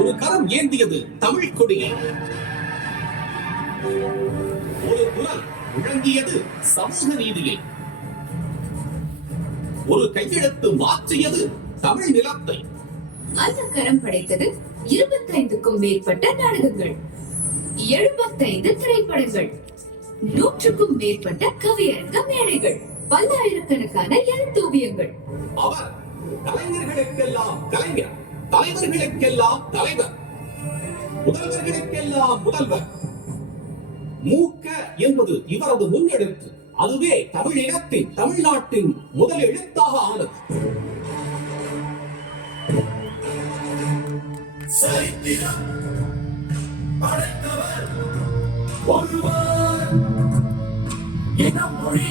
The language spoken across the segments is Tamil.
ஒரு கரம் ஏந்தியது தமிழ் கொடியை, ஒரு குரல் முழங்கியது சமூக நீதியை, ஒரு கையெழுத்து மாற்றியது தமிழ் நிலத்தை. அந்த கரம் படைத்தது 25க்கும் மேற்பட்ட நாடகங்கள், 75 திரைப்படங்கள், 100க்கும் மேற்பட்ட கவியரங்க மேடைகள், பல்லாயிரக்கணக்கான எழுத்தோவியங்கள். அவர் கலைஞர்களுக்கெல்லாம் கலைஞர், தலைவர்களுக்கெல்லாம் தலைவர், முதல்வர்களுக்கெல்லாம் முதல்வர். மூக்க என்பது இவரது முன்னெழுத்து. அதுவே தமிழினத்தின், தமிழ்நாட்டின் முதல் எழுத்தாக ஆனது. சரித்திரம் படைத்தவர் ஒருவர், இனம் மொழி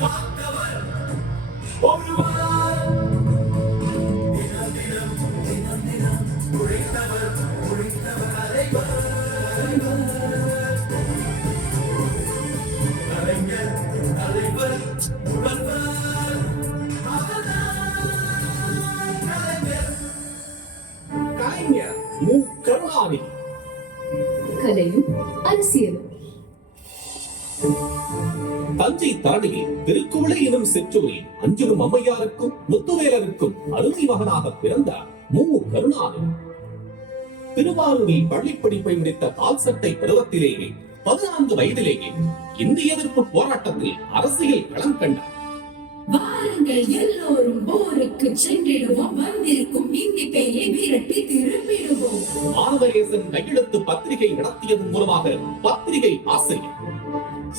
காத்தவர் ஒருவர், தினம் தினம் தினம் தினம் உழைத்தவர் உழைத்தவர் அலைவர். கலைஞர் தலைவர் முதல்வர் கலைஞர். கலைஞர் மு. கருணாநிதி. கலையும் அரசியலும். தஞ்சை தரணியில் திருக்குவளை எனும் சிற்றூரில் அஞ்சிலும் அம்மையாருக்கும் முத்துவேலருக்கும் அருமை மகனாக பிறந்தார் மு. கருணாநிதி. திருவாரூரில் பள்ளி படிப்பை முடித்த கால்சட்டை பருவத்திலேயே 14 வயதிலேயே இந்திய எதிர்ப்பு போராட்டத்தில் அரசியல் களம் கண்டார். வாருங்கள் எல்லோரும் போருக்கு சென்றிடுவோம், வந்திருக்கும் இந்திப்பையை விரட்டி திருப்பிடுவோம். மானவரேசன் கையெழுத்து பத்திரிகை நடத்தியதன் மூலமாக பத்திரிகை ஆசிரியர்,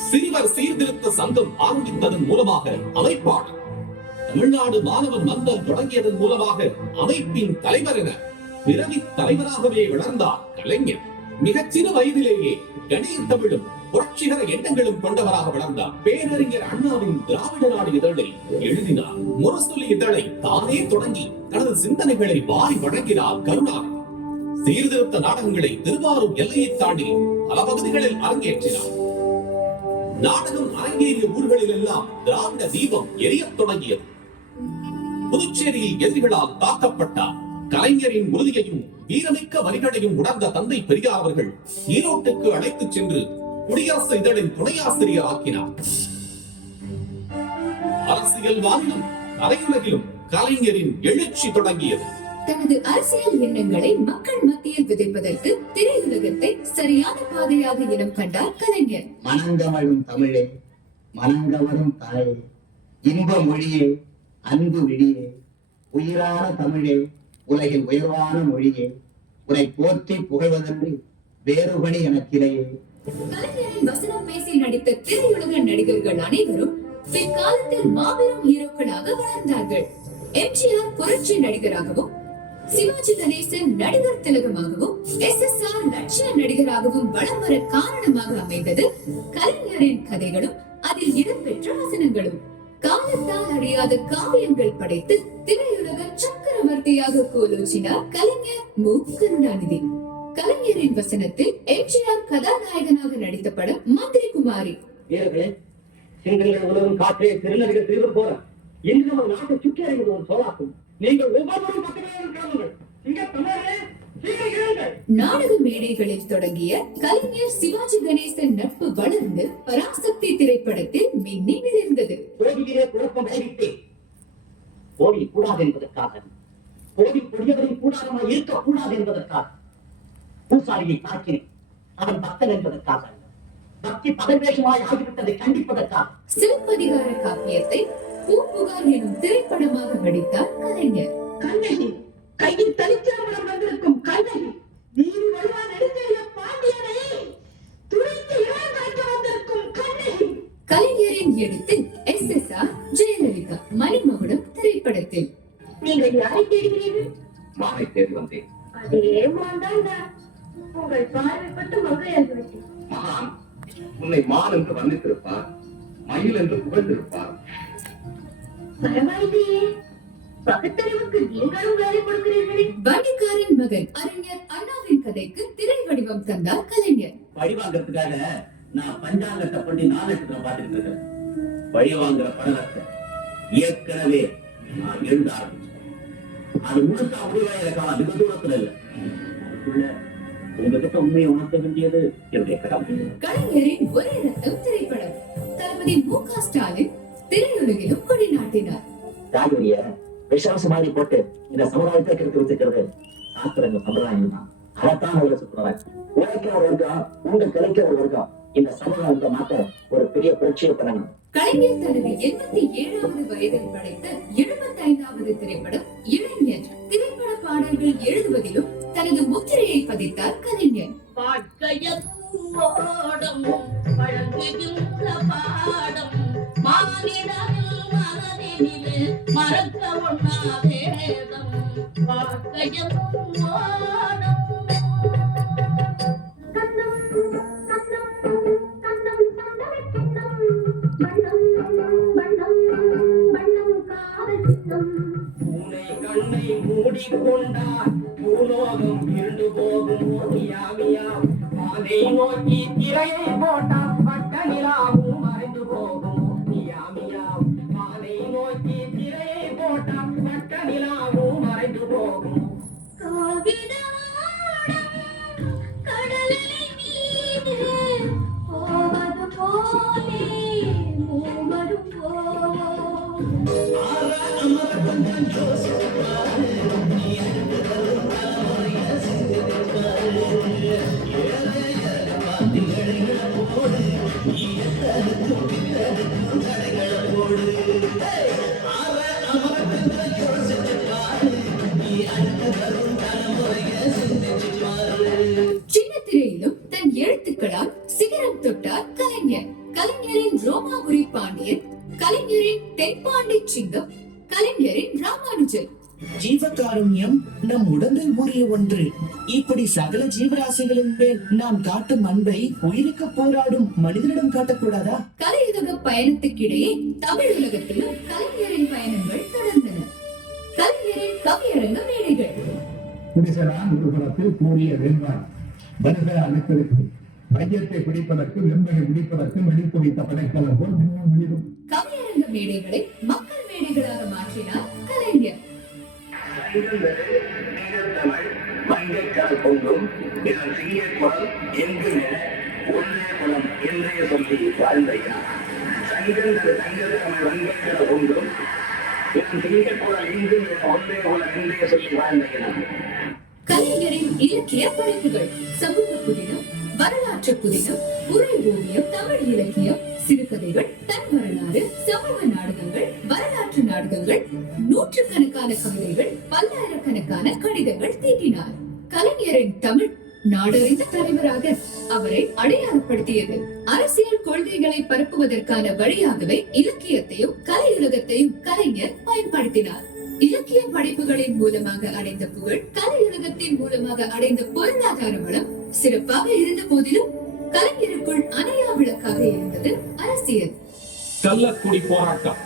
சிறுவர் சீர்திருத்த சங்கம் ஆரம்பித்ததன் மூலமாக அமைப்பாளர், தமிழ்நாடு மாணவர் மன்றம் தொடங்கியதன் மூலமாக அமைப்பின் தலைவர் என பிறவி தலைவராகவே வளர்ந்தார் கலைஞர். மிகச் சிறு வயதிலேயே கணித தமிழும் புரட்சிகர எண்ணங்களும் கொண்டவராக வளர்ந்தார். பேரறிஞர் அண்ணாவின் திராவிட நாடு இதழை எழுதினார். முரசொலி இதழை தானே தொடங்கி தனது சிந்தனைகளை வாரி வழங்கினார் கருணாநிதி. சீர்திருத்த நாடகங்களை திருவாரூர் எல்லையை தாண்டி பல பகுதிகளில் அரங்கேற்றினார். நாடகம் அரங்கேறிய ஊர்களில் எல்லாம் திராவிட தீபம் எரியத் தொடங்கியது. புதுச்சேரியில் எதிரிகளால் தாக்கப்பட்டார். கலைஞரின் உறுதியையும் வீரமிக்க வரிகளையும் உணர்ந்த தந்தை பெரியார் அவர்கள் ஈரோட்டுக்கு அழைத்துச் சென்று குடியரசு இதழின் துணை ஆசிரியர் ஆக்கினார். அரசியல் வானிலும் கலையுலகிலும் கலைஞரின் எழுச்சி தொடங்கியது. தனது அரசியல் எண்ணங்களை மக்கள் மத்தியில் விதைப்பதற்கு திரையுலகத்தை சரியான பாதையாக இனம் கண்டார் கலைஞர். மனங்கமழும் தமிழே, மனங்கவரும் தாயே, இன்ப மொழியே, அன்பு விழியே, உயிரான தமிழே, உலகில் உயர்வான மொழியே, உன்னை போற்றி புகழ்வதற்கு வேறுபணி எனக்கிடையே. கலைஞரின் வசனம் பேசி நடித்த திரையுலக நடிகர்கள் அனைவரும் பிற்காலத்தில் மாபெரும் ஹீரோக்களாக வளர்ந்தார்கள். எம்ஜிஆர் புரட்சி நடிகராகவும், சிவாஜி கணேசன் நடிகர் திலகமாகவும், SSR லட்சிய நடிகராகவும் வலம் வர காரணமாக அமைந்தது கலைஞரின் கதைகளும் அதில் இடம்பெற்ற வசனங்களும். காலத்தால் அழியாத காவியங்கள் படைத்து திரையுலக சக்கரவர்த்தியாக கோலோச்சினார் கலைஞர் மு. கருணாநிதி. கலைஞரின் வசனத்தில் எம்ஜிஆர் கதாநாயகனாக நடித்த படம் மந்திரி குமாரி. உலகம் காற்றே திருநடிகர் திருவர் போற இன்று நம்ம நாட்டை சுற்றி அறிவது ஒரு சோழாக்கும். நீங்கள் ஒவ்வொருவரும் நாடக மேடைகளில் தொடங்கிய கலைஞர் சிவாஜி கணேசன் நட்பு வளர்ந்து பராசக்தி திரைப்படத்தில் மின்னி விழுந்தது. கோவிலே குழப்பம் விளைவித்தேன். கோவில் கூடாது என்பதற்காக, கோவில் கொடியவரின் கூடாரமாய் இருக்கக்கூடாது என்பதற்காக, பூசாரியை தாக்கினேன். அவன் பக்தன் என்பதற்காக, பக்தி பதவேஷமாய் ஆகிவிட்டதை கண்டிப்பதற்காக. சிலப்பதிகார காப்பியத்தை பூம்புகார் எனும் திரைப்படமாக நடித்தார் கலைஞர். கண்ணகி கையில் தரித்திரமுடன் வந்திருக்கும் கண்ணகி, நீதி வழுவா நெடுஞ்செழிய பாண்டியனை துணித்து இளங்கரைக்க வந்திருக்கும் கண்ணகி. கலைஞரின் எழுத்தில் SSR, ஜெயலலிதா, மணிமகுடம் திரைப்படத்தில். நீங்கள் யாரை தேடுகிறீர்கள்? மாலை தேடி வந்தேன். அதே மான்தான் உங்கள் பார்வைப்பட்டு மங்கையாகிவிட்டேன். மகான் உன்னை மான் என்று வர்ணித்திருப்பார், மயில் என்று புகழ்ந்திருப்பார். பரவாயில்லையே, பகுத்தறிவுக்கு நீங்களும் வேலை கொடுக்கிறீர்களே. வண்டிக்காரன் மகன் அறிஞர் அண்ணாவின் கதைக்கு திரை வடிவம் தந்தார் கலைஞர். பழி வாங்கறதுக்காக நான் பஞ்சாங்கத்தை பண்ணி 4 லட்சம் பார்த்துட்டு இருக்கேன். பழி வாங்குற பணத்தை ஏற்கனவே நான் எழுத ஆரம்பிச்சேன். அது முழுக்க முடிவாயிருக்கான அதிக தூரத்துல இல்ல. அதுக்குள்ள உங்ககிட்ட உண்மையை உணர்த்த வேண்டியது என்னுடைய கடமை. கலைஞரின் ஒரே ரத்தம் திரைப்படம் தளபதி மு.க. ஸ்டாலின் திரையுலகிலும் கொடிநாட்டினார். ராஜரிய விஷாச மாதிரி போட்டு இந்த சமுதாயத்தை கெடுத்து வச்சுக்கிறது சாஸ்திரங்க சமுதாயம் தான். அதைத்தான் அவரை சொல்றாங்க. உழைக்க ஒரு வர்க்கம், உங்க கலைக்க ஒரு வர்க்கம் இந்த சமுதாயத்தை மாத்த ஒரு பெரிய புரட்சியை பண்ணணும். கலைஞர் தனது 87வது வயதில் படைத்த 75வது திரைப்படம் இளைஞர். திரைப்பட பாடல்கள் எழுதுவதிலும் தனது முத்திரையை பதித்தார் கலைஞர். மறக்க ஒண்ணாதேதம் வாழ்க்கையும் கண்ணை மூடிக்கொண்டார் பூலோகம் இருண்டு போகும் ஓடியாமியாம். அதை நோக்கி திரையை போட்டால் பட்ட நிலாவும் மறைந்து போகும் ஓடியாமியாம். அதை நோக்கி திரையை போட்டால் பட்ட நிலாவும் மறைந்து போகும். கடலை மீது போவது போலே மூவரும் போவோம். சின்ன திரையிலும் தன் எழுத்துக்களால் சிகரம் தொட்டார் கலைஞர். கலைஞரின் ரோமாபுரி பாண்டியன், கலைஞரின் தென்பாண்டி சிங்கம், கலைஞரின் ராமானுஜன். ஜீவகாருண்யம் நம் உடம்பில் ஊறிய ஒன்று. இப்படி சகல ஜீவராசிகளின் மேல் நாம் காட்டும் அன்பை உயிருக்கு போராடும் மனிதனிடம் காட்டக்கூடாதா? கலையுலக பயணத்துக்கிடையே தமிழ் உலகத்திலும் கலைஞரின் பயணங்கள் தொடர்ந்தன. கலைஞரின் கவியரங்க மேடைகள். குடிசலான் ஒரு புறத்தில் கூறிய வெண்பாய் வருக அழைப்பதற்கு மையத்தை பிடிப்பதற்கு வெண்மையை முடிப்பதற்கு வெடித்து வைத்த படைக்கலம் போல் மிகவும் விழும். கவியரங்க மேடைகளை மக்கள் மேடைகளாக மாற்றினார் கலைஞர். மங்கைக்கால் பொங்கும் இதன் சிங்க குளம் எங்கு நில ஒன்றே குளம் என்றே சொல்லி வாழ்ந்தையார். சங்கங்கள் சங்கல் தமிழ் வங்கைக்கால் பொங்கும் இதன் சிங்க குளம் எங்கு நில ஒன்றே குளம் என்றே சொல்லி வாழ்ந்தையார். கலைஞரின் இலக்கிய படைப்புகள் சமூக புதினம், வரலாற்று புதினம், உரை ஓவியம், தமிழ் இலக்கியம், சிறுகதைகள், தன் வரலாறு, சமூக நாடகங்கள், வரலாற்று நாடகங்கள், நூற்றுக்கணக்கான கவிதைகள், பல்லாயிரக்கணக்கான கடிதங்கள் தீட்டினார். கலைஞரின் தமிழ் நாடறிந்த தலைவராக அவரை அடையாளப்படுத்தியது. அரசியல் கொள்கைகளை பரப்புவதற்கான வழியாகவே இலக்கியத்தையும் கலையுலகத்தையும் கலைஞர் பயன்படுத்தினார். இலக்கிய படைப்புகளின் மூலமாக அடைந்த புகழ், கலையுலகத்தின் மூலமாக அடைந்த பொருளாதார வளம் சிறப்பாக இருந்த போதிலும் கலைஞருக்குள் அணையா விளக்காக இருந்தது அரசியல். கள்ளக்குடி போராட்டம்.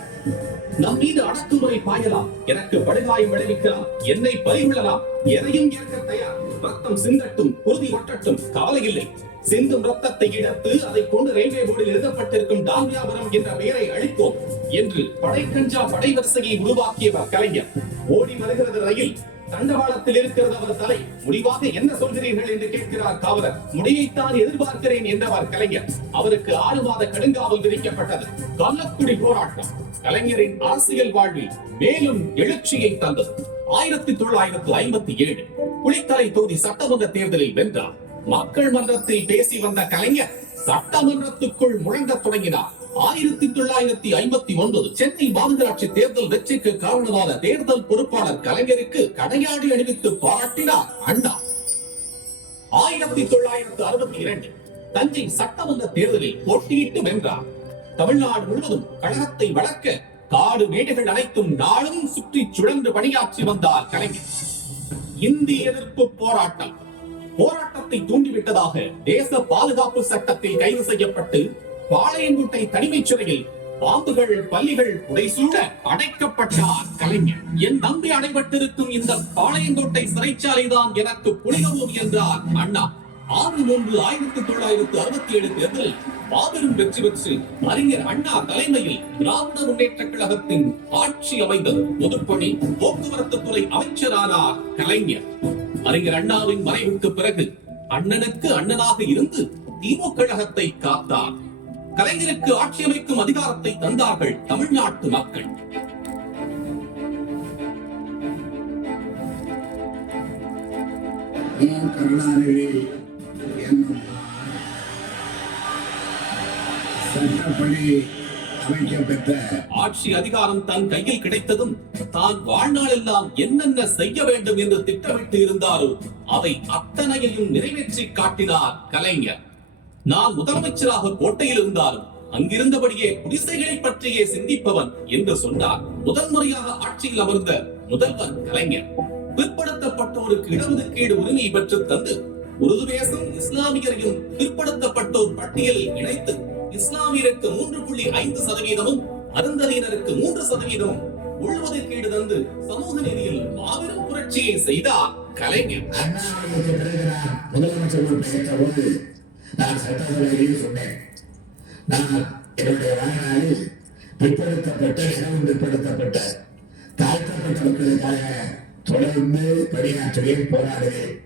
நம் மீது அடக்குமுறை பாயலாம், எனக்கு படுகாயம் விளைவிக்கலாம், என்னை பறிகொள்ளலாம், எதையும் ஏற்க தயார். ரத்தம் சிந்தட்டும், குருதி ஒட்டட்டும், கவலை இல்லை. சிந்தும் ரத்தத்தை எடுத்து அதை கொண்டு ரயில்வே போர்டில் எழுதப்பட்டிருக்கும் டால்மியாபுரம் என்ற பெயரை அளிப்போம் என்று படைக்கஞ்சா படைவரிசையை உருவாக்கியவர் கலைஞர். ஓடி வருகிறது ரயில், தண்டவாளத்தில் இருக்கிறது அவர் தலை. முடிவாக என்ன சொல்கிறீர்கள் என்று கேட்கிறார் காவலர். முடியைத்தான் எதிர்பார்க்கிறேன் என்றவர் கலைஞர். அவருக்கு 6 மாத கடுங்காவல் விதிக்கப்பட்டது. கள்ளக்குடி போராட்டம் கலைஞரின் அரசியல் வாழ்வில் மேலும் எழுச்சியை தந்தது. 1957 குளித்தலை தொகுதி சட்டமன்ற தேர்தலில் வென்றார். மக்கள் மன்றத்தில் பேசி வந்த கலைஞர் சட்டமன்றத்துக்குள் முழங்கத் தொடங்கினார். 1959 சென்னை மாநகராட்சி தேர்தல் வெற்றிக்கு காரணமான தேர்தல் பொறுப்பாளர் கலைஞருக்கு கடையாடி அணிவித்து பாராட்டினார் அண்ணா. 1962 தஞ்சை சட்டமன்ற தேர்தலில் போட்டியிட்டு வென்றார். தமிழ்நாடு முழுவதும் கழகத்தை வளர்க்க காடு மேடுகள் அனைத்தும் நாளும் சுற்றி சுழன்று பணியாற்றி வந்தார் கலைஞர். இந்திய எதிர்ப்பு போராட்டம் போராட்டத்தை தூண்டிவிட்டதாக தேச பாதுகாப்பு சட்டத்தில் கைது செய்யப்பட்டு பாளையங்கோட்டை தனிமைச் சிறையில் பாம்புகள் பல்லிகள் புடைசூழ அடைக்கப்பட்டார் கலைஞர். என் நம்பி அடைபட்டிருக்கும் இந்த பாளையங்கோட்டை சிறைச்சாலைதான் எனக்கு புனிதமும் என்றார் அண்ணா. 1967 தேர்தலில் மாபெரும் வெற்றி பெற்று அறிஞர் அண்ணா தலைமையில் திராவிட முன்னேற்ற கழகத்தின் ஆட்சி அமைந்தது. பொதுப்பணி, போக்குவரத்து துறை துறை அமைச்சரானார் கலைஞர். அறிஞர் அண்ணாவின் மறைவுக்கு பிறகு அண்ணனுக்கு அண்ணனாக இருந்து திமுக கழகத்தை காத்தார். கலைஞருக்கு ஆட்சி அமைக்கும் அதிகாரத்தை தந்தார்கள் தமிழ்நாட்டு மக்கள். கருணாநிதி என்னும் சட்டப்படி அமைக்கப்பெற்ற ஆட்சி அதிகாரம் தன் கையில் கிடைத்ததும் தான் வாழ்நாளெல்லாம் என்னென்ன செய்ய வேண்டும் என்று திட்டமிட்டு இருந்தாரோ அவை அத்தனையையும் நிறைவேற்றி காட்டினார் கலைஞர். நான் முதலமைச்சராக கோட்டையில் இருந்தாலும் அங்கிருந்தபடியே குடிசைகளை பற்றியே சிந்திப்பவன் என்று சொன்னார். முதல் முறையாக ஆட்சியில் அமர்ந்த முதல்வர் கலைஞர். பிற்படுத்தப்பட்டோருக்கு இடஒதுக்கீடு உரிமை பெற்று தந்து உருது பேசும் இஸ்லாமியரையும் பிற்படுத்தப்பட்டோர் பட்டியலில் இணைத்து இஸ்லாமியருக்கு 3.5%, அருந்ததியினருக்கு 3% உள்ஒதுக்கீடு தந்து சமூக நீதியில் மாபெரும் புரட்சியை செய்தார் கலைஞர். முதலமைச்சர் நான் சட்டசபையில் சொன்னேன், நான் என்னுடைய வாழ்நாளில் பிற்படுத்தப்பட்ட இனம் பிற்படுத்தப்பட்ட தாழ்த்தப்பட்ட மக்களுக்காக தொடர்ந்து பணியாற்றுவேன், போராடுவேன்.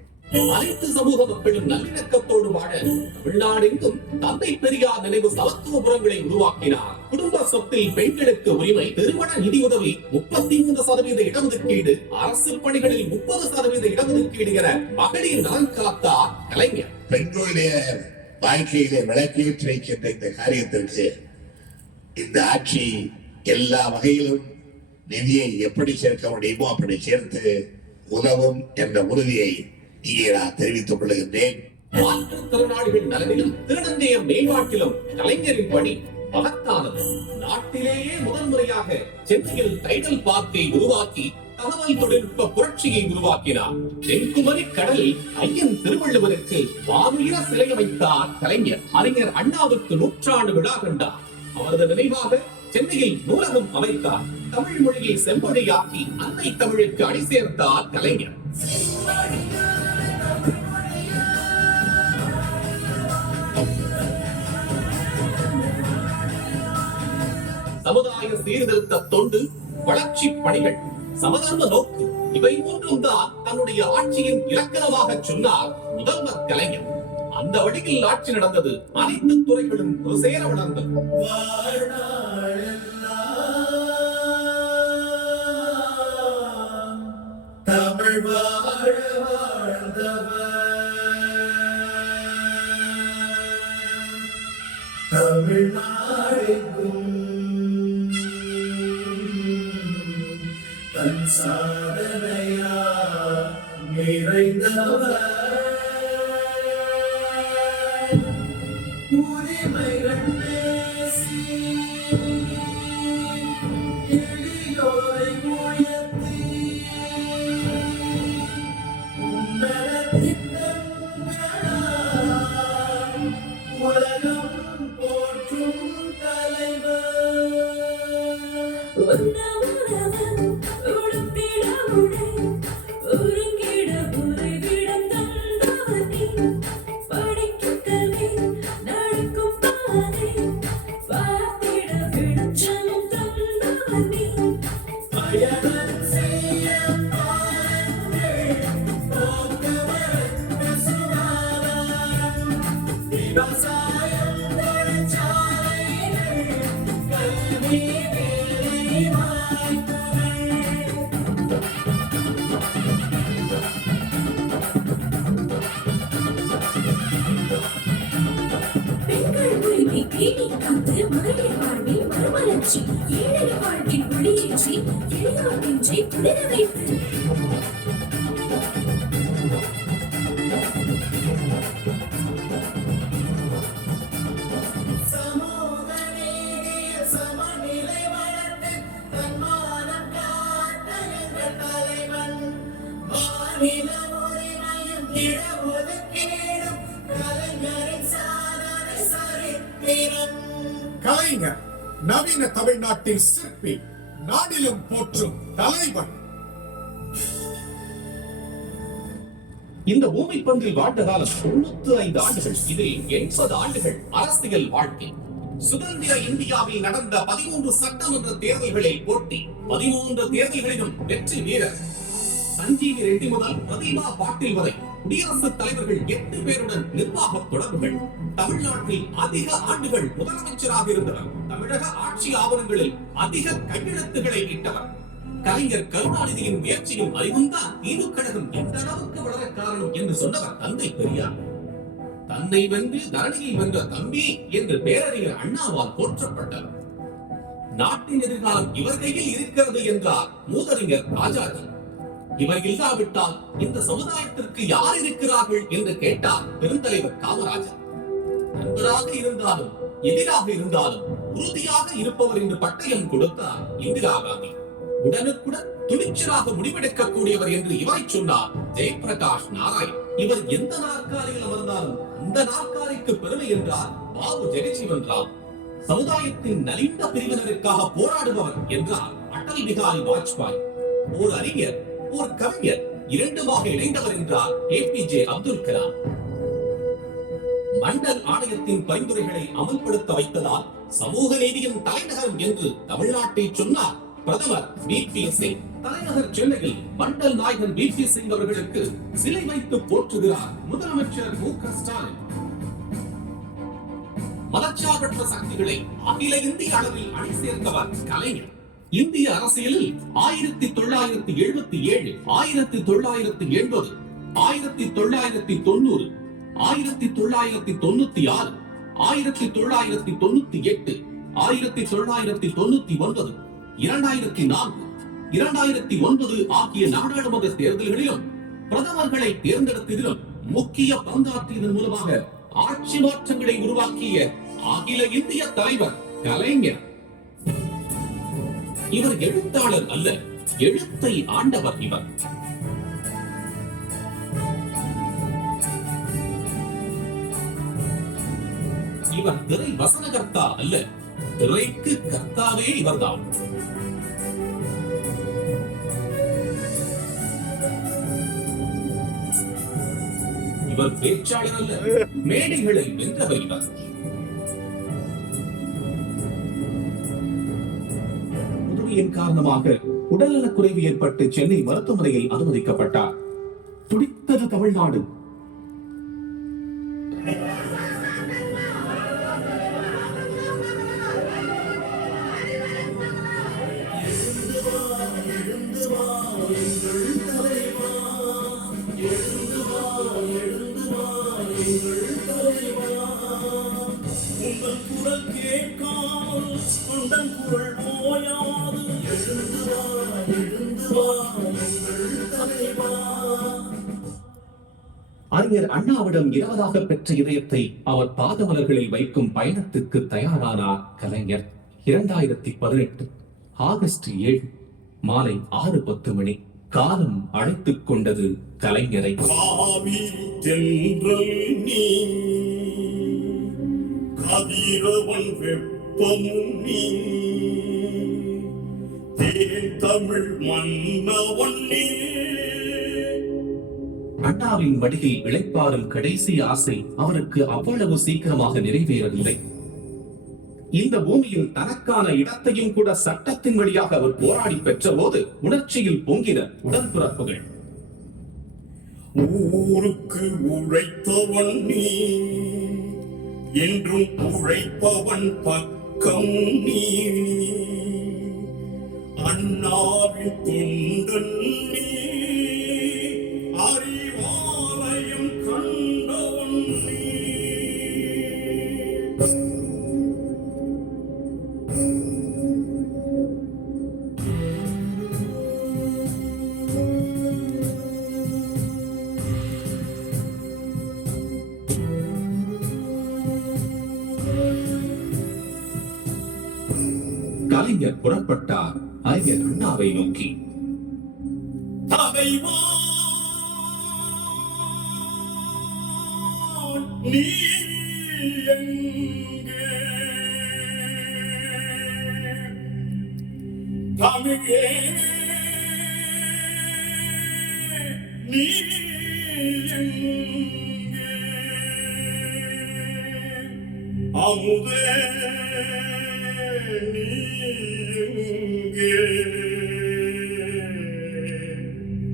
அனைத்து சமூக மக்களும் நல்லிணக்கத்தோடு வாழ தமிழ்நாடெங்கும் தந்தை பெரியார் நினைவு சமத்துவபுரங்களை உருவாக்கினார். குடும்ப சொத்தில் பெண்களுக்கு உரிமை, திருமண நிதியுதவி, 33% இடஒதுக்கீடு, அரசு பணிகளில் 30% இடஒதுக்கீடு என மகளிர் நலன் காத்தார் கலைஞர். பெண்களுடைய வாழ்க்கையிலே விளக்கேற்றி வைக்கின்ற இந்த காரியத்திற்கு இந்த ஆட்சி எல்லா வகையிலும் நிதியை எப்படி சேர்க்க முடியுமோ அப்படி சேர்த்து உதவும் என்ற உறுதியை இங்கே நான் தெரிவித்துக் கொள்கின்றேன். மாற்றுத்திறனாளிகள் நலனிலும் திருநங்கையர் மேம்பாட்டிலும் கலைஞரின் பணி மகத்தானது. நாட்டிலேயே முதல் முறையாக சென்னையில் டைடல் பார்க்கை உருவாக்கி தகவல் தொழில்நுட்ப புரட்சியை உருவாக்கினார். தென்குமரி கடலில் ஐயன் திருவள்ளுவருக்கு வானுயர சிலை அமைத்தார் கலைஞர். அறிஞர் அண்ணாவுக்கு 100 விழா கண்டார். அவரது நினைவாக சென்னையில் நூலகம் அமைத்தார். தமிழ் மொழியை செம்மொழியாக்கி அன்னை தமிழுக்கு அணி சேர்த்தார் கலைஞர். சமுதாய சீர்திருத்த தொண்டு, வளர்ச்சி பணிகள், சமதர்ம நோக்கு இவை மூன்றும் தான் தன்னுடைய ஆட்சியின் இலக்கணமாக சொன்னார் முதல்வர் கலைஞர். அந்த வழியில் ஆட்சி நடந்தது. அனைத்து துறைகளும் ஒரு சேர வளர்ந்தது. தமிழ் வாழ வாழ்ந்தவர் தமிழ்நாடெங்கும் தன் சாதனையா நிறைந்தவர். உரிமைகள் பேசி எளியோரை உயர்த்தி உலகம் போற்றும் தலைவர். மகளிர் வாழ்வில் மறுமலர்ச்சி, ஏழை வாழ்வில் ஒளியேற்றி எளியோர் நெஞ்சை குளிர வைத்து கலைஞர் நவீன தமிழ்நாட்டில் சிற்பி, நாடிலும் போற்றும் தலைவன். இந்த பூமி பந்தில் வாழ்ந்த காலம் 95 ஆண்டுகள். இதில் 80 ஆண்டுகள் அரசியல் வாழ்க்கை. சுதந்திர இந்தியாவில் நடந்த 13 சட்டமன்ற தேர்தல்களில் போட்டி, 13 தேர்தல்களிலும் வெற்றி வீரர். சஞ்சீவி ரெட்டி முதல் பிரதிபா பாட்டீல் வரை குடியரசுத் தலைவர்கள் 8 பேருடன் நிர்வாக தொடர்புகள். தமிழ்நாட்டில் அதிக ஆண்டுகள் முதலமைச்சராக இருந்தவர். தமிழக ஆட்சி ஆவணங்களில் அதிக கையெழுத்துக்களை இட்டவர். கலைஞர் கருணாநிதியின் முயற்சியும் அறிவும்தான் திமுக கழகம் எந்த அளவுக்கு வளர காரணம் என்று சொன்னவர் தந்தை பெரியார். தன்னை வென்று தரணியை வென்ற தம்பி என்று பேரறிஞர் அண்ணாவால் போற்றப்பட்டார். நாட்டின் எதிர்காலம் இவர் கையில் இருக்கிறது என்றார் மூதறிஞர் ராஜாஜி. இவர் இல்லாவிட்டால் இந்த சமுதாயத்திற்கு யார் இருக்கிறார்கள் என்று கேட்டார் பெருந்தலைவர் காமராஜர். நண்பராக இருந்தாலும் எதிராக இருந்தாலும் உறுதியாக இருப்பவர் என்று பட்டயம் கொடுத்தார் இந்திரா காந்தி. உடனுக்குடன் துணிச்சலாக முடிவெடுக்கக்கூடியவர் என்று இவரை சொன்னார் ஜெயபிரகாஷ் நாராயண். இவர் எந்த நாற்காலியில் அமர்ந்தாலும் அந்த நாற்காலிக்கு பெருமை என்றார் பாபு ஜெகஜீவன் ராம். சமுதாயத்தின் நலிந்த பிரிவினருக்காக போராடுபவர் என்றார் அடல் பிகாரி வாஜ்பாய். ஓர் அறிஞர், ஓர் கவிஞர், இரண்டுமாக இணைந்தவர் என்றார் APJ அப்துல் கலாம். மண்டல் ஆணையத்தின் பரிந்துரைகளை அமல்படுத்த வைத்ததால் சமூக நீதியின் தலைநகரம் என்று தமிழ்நாட்டை சொன்னார் பிரதமர் VP சிங். தலைநகர் சென்னையில் மண்டல் நாயகன் VP சிங் அவர்களுக்கு சிலை வைத்து போற்றுகிறார் முதலமைச்சர் MK ஸ்டாலின். மதச்சார்பற்ற சக்திகளை அகில இந்திய அளவில் அணி சேர்ந்தவர் கலைஞர். இந்திய அரசியலில் 1977, 1980, 1990, 1996, 1998, 1999, 2004, 2009 ஆகிய நாடாளுமன்ற தேர்தல்களிலும் பிரதமர்களை தேர்ந்தெடுத்ததிலும் முக்கிய பங்காற்றியதன் மூலமாக ஆட்சி மாற்றங்களை உருவாக்கிய அகில இந்திய தலைவர் கலைஞர். இவர் எழுத்தாளர் அல்ல, எழுத்தை ஆண்டவர் இவர். இவர் திரை வசனகர்த்தா அல்ல, திரைக்கு கர்த்தாவே இவர்தான். இவர் பேச்சாளர் அல்ல, மேடைகளை வென்றவர் இவர். முதுமையின் காரணமாக உடல்நலக் குறைவு ஏற்பட்டு சென்னை மருத்துவமனையில் அனுமதிக்கப்பட்டார். துடித்தது தமிழ்நாடு. அறிஞர் அண்ணாவிடம் இரவதாக பெற்ற இதயத்தை அவர் பாதமலர்களில் வைக்கும் பயணத்துக்கு தயாரானார் கலைஞர். 2018 ஆகஸ்ட் 7 மாலை 6:10 மணி. காலம் அழைத்துக் கொண்டது கலைஞரை. கதிரவன் வெப்பம் நீ, தேன் தமிழ் மன்னவன் நீ. அண்ணாவின் மடியில் இளைப்பாறும் கடைசி ஆசை அவருக்கு அவ்வளவு சீக்கிரமாக நிறைவேறவில்லை. இந்த பூமியில் தனக்கான இடத்தையும் கூட சட்டத்தின் வழியாக அவர் போராடி பெற்ற போது உணர்ச்சியில் பொங்கின உடன்பிறப்புகள். ஊருக்கு உழைத்தவன் நீ, என்றும் உழைப்பவன் பக்கம் நீ. அண்ணாவின் தொண்டன் நீ, அறிவாலயம் கண்டவன் நீ. கலைஞர் புறப்பட்டார் அறிஞர் அண்ணாவை நோக்கி. தலைவா நீ எங்கே, தமிழே நீ எங்கே, அமுதே நீ எங்கே.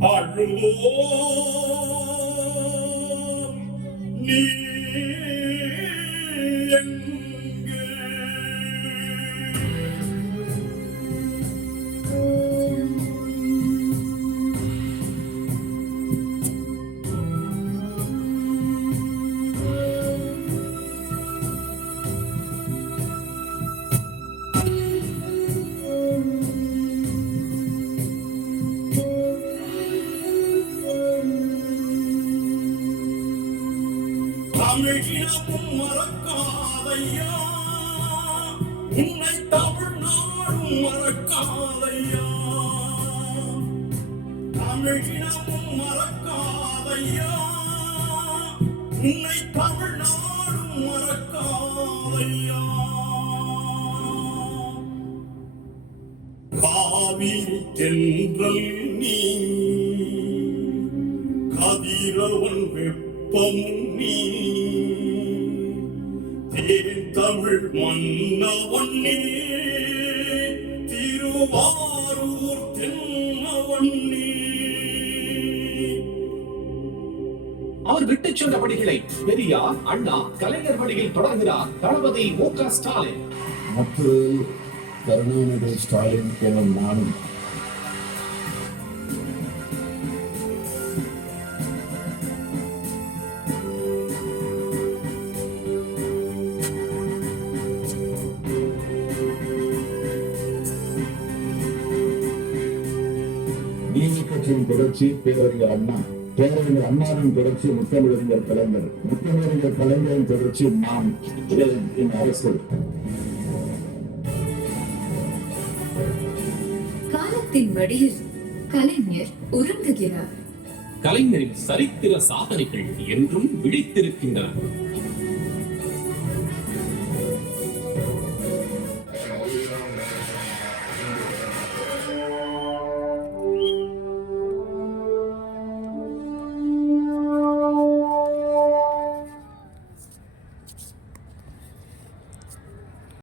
அழுதோம் நீ எங்கே? தமிழினமும் மறக்காதையா, உன்னை தமிழ்நாடும் மறக்காதையா. தமிழினமும் மறக்காதையா, உன்னை தமிழ்நாடும் மறக்காதையா. காவிரி தென்றல் நீ, கதிரவன் வெப்பம் நீ, தேன் தமிழ் மன்னவன் நீ, திருவாரூர் தென்னவன் நீ. அவர் விட்டுச் சென்ற பணிகளை பெரியார், அண்ணா, கலைஞர் வழியில் தொடர்கிறார் தளபதி மு.க. ஸ்டாலின். மற்றொரு கருணாநிதி ஸ்டாலின் எனும் நானும் நீதி கட்சியின் தொடர்ச்சி பேரறிஞர் அண்ணா, பேரறிஞர் அண்ணாவின் தொடர்ச்சி முத்தமிழறிஞர் கலைஞர், முத்தமிழறிஞர் கலைஞரின் தொடர்ச்சி நாம் இந்த அரசு. காலத்தின் வழியில் கலைஞர் உறங்குகிறார். கலைஞரின் சரித்திர சாதனைகள் என்றும் விழித்திருக்கின்றன.